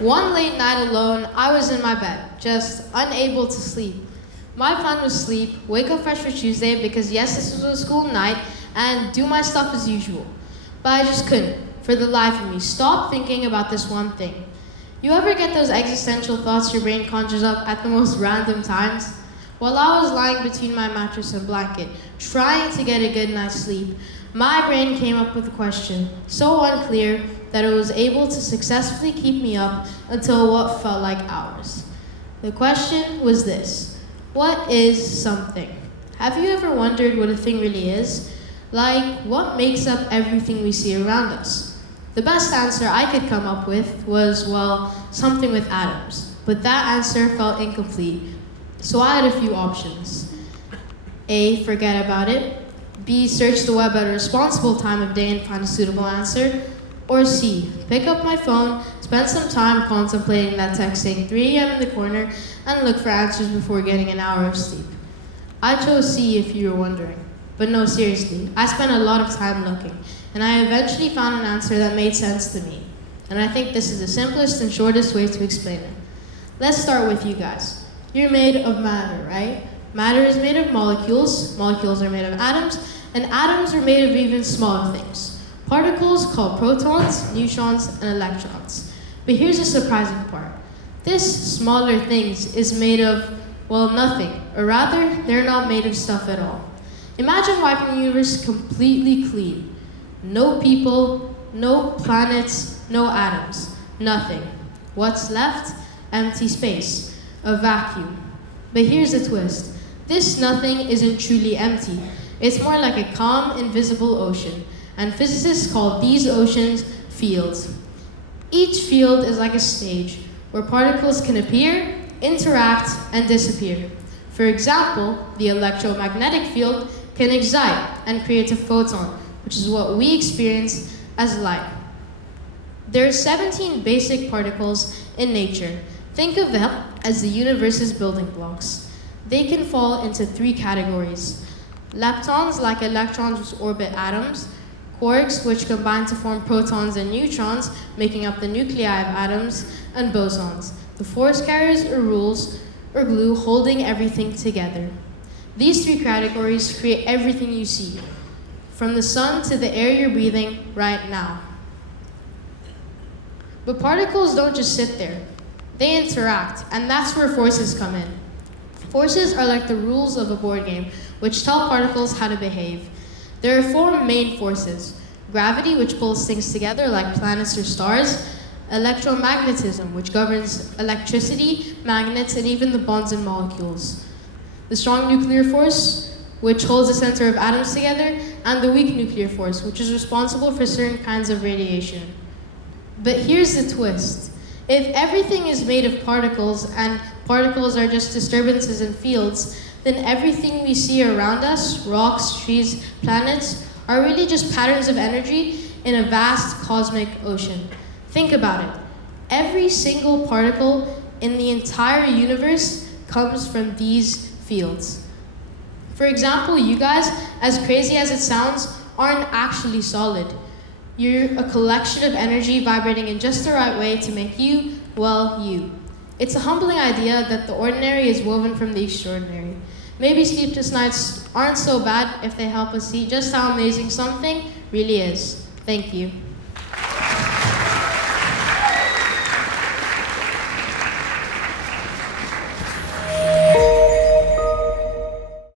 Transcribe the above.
One late night alone, I was in my bed, just unable to sleep. My plan was sleep, wake up fresh for Tuesday because yes, this was a school night, and do my stuff as usual. But I just couldn't, for the life of me, stop thinking about this one thing. You ever get those existential thoughts your brain conjures up at the most random times? While I was lying between my mattress and blanket, trying to get a good night's sleep, my brain came up with a question, so unclear that it was able to successfully keep me up until what felt like hours. The question was this: what is something? Have you ever wondered what a thing really is? Like, what makes up everything we see around us? The best answer I could come up with was, well, something with atoms. But that answer felt incomplete, so I had a few options. A, forget about it. B, search the web at a responsible time of day and find a suitable answer. Or C, pick up my phone, spend some time contemplating that text saying 3 a.m. in the corner, and look for answers before getting an hour of sleep. I chose C if you were wondering. But no, seriously, I spent a lot of time looking, and I eventually found an answer that made sense to me. And I think this is the simplest and shortest way to explain it. Let's start with you guys. You're made of matter, right? Matter is made of molecules, molecules are made of atoms, and atoms are made of even smaller things. Particles called protons, neutrons, and electrons. But here's the surprising part. This smaller things is made of, well, nothing. Or rather, they're not made of stuff at all. Imagine wiping the universe completely clean. No people, no planets, no atoms. Nothing. What's left? Empty space. A vacuum. But here's the twist. This nothing isn't truly empty. It's more like a calm, invisible ocean. And physicists call these oceans fields. Each field is like a stage where particles can appear, interact, and disappear. For example, the electromagnetic field can excite and create a photon, which is what we experience as light. There are 17 basic particles in nature. Think of them as the universe's building blocks. They can fall into 3 categories. Leptons, like electrons which orbit atoms, quarks, which combine to form protons and neutrons, making up the nuclei of atoms, and bosons, the force carriers or rules or glue holding everything together. These 3 categories create everything you see, from the sun to the air you're breathing right now. But particles don't just sit there. They interact, and that's where forces come in. Forces are like the rules of a board game, which tell particles how to behave. There are 4 main forces: gravity, which pulls things together like planets or stars; electromagnetism, which governs electricity, magnets, and even the bonds in molecules; the strong nuclear force, which holds the center of atoms together; and the weak nuclear force, which is responsible for certain kinds of radiation. But here's the twist. If everything is made of particles, and particles are just disturbances in fields, then everything we see around us, rocks, trees, planets, are really just patterns of energy in a vast cosmic ocean. Think about it. Every single particle in the entire universe comes from these fields. For example, you guys, as crazy as it sounds, aren't actually solid. You're a collection of energy vibrating in just the right way to make you, well, you. It's a humbling idea that the ordinary is woven from the extraordinary. Maybe sleepless nights aren't so bad if they help us see just how amazing something really is. Thank you.